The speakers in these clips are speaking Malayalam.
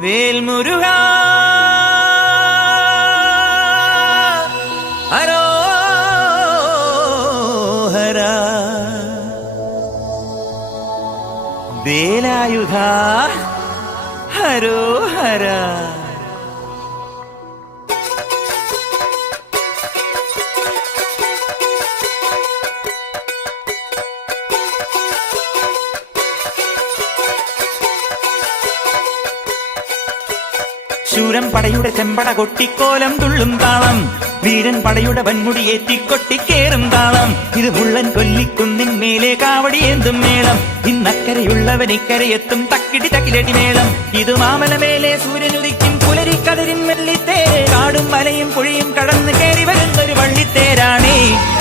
വേൽമുരുകാ ഹരോഹരാ വേലായുധാ ഹരോഹരാ. ശൂരൻ പടയുടെ ചെമ്പട കൊട്ടിക്കോലം തുള്ളും താളം, വീരൻ പടയുടെ വൻമുടിയേറ്റി കൊട്ടിക്കേറും താളം. ഇത് മുള്ളൻ കൊല്ലിക്കുന്നിൻ മേലെ കാവടിയേന്തും മേളം, ഇന്നക്കരയുള്ളവൻ ഇക്കരയെത്തും തക്കിടി തക്കിലടി മേളം. ഇത് മാമലമേലെ സൂര്യനുദിക്കും പുലരിക്കതിരിൻ വെള്ളിത്തേര്, കാടും മലയും പുഴയും കടന്ന് കയറി വരുന്നൊരു വള്ളിത്തേരാണേ.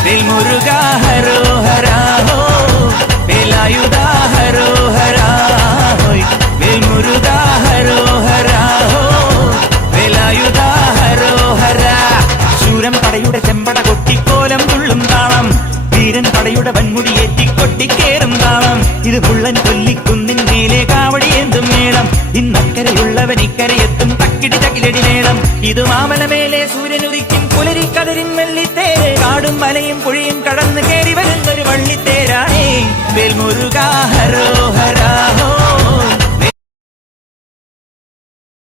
വേൽമുരുകാ ഹരോഹരാ ഹോ, വേലായുധാ ഹരോഹരാ ഹോയ്, വേൽമുരുകാ ഹരോഹരാ ഹോ, വേലായുധാ ഹരോഹരാ. ശൂരൻ പടയുടെ ചെമ്പട കൊട്ടിക്കോലം തുള്ളും താളം, വീരൻ പടയുടെ വൻമുടിയേറ്റി കൊട്ടിക്കേറും താളം. ഇത് മുള്ളൻ കൊല്ലിക്കുന്നിൻ മേലെ കാവടിയേന്തും മേളം, ഇന്നക്കരയുള്ളവൻ ഇക്കരയെത്തും തക്കിടി തകിലടി മേളം. ഇത് മാമലമേലെ സൂര്യനുദിക്കും പുലരിക്കതിരിൻ വെള്ളിത്തേര്, കാടും മലയും പുഴയും കടന്ന് കയറി വരുന്നൊരു വള്ളിത്തേരാണേ. വേൽമുരുകാ ഹരോഹരാ ഹോ,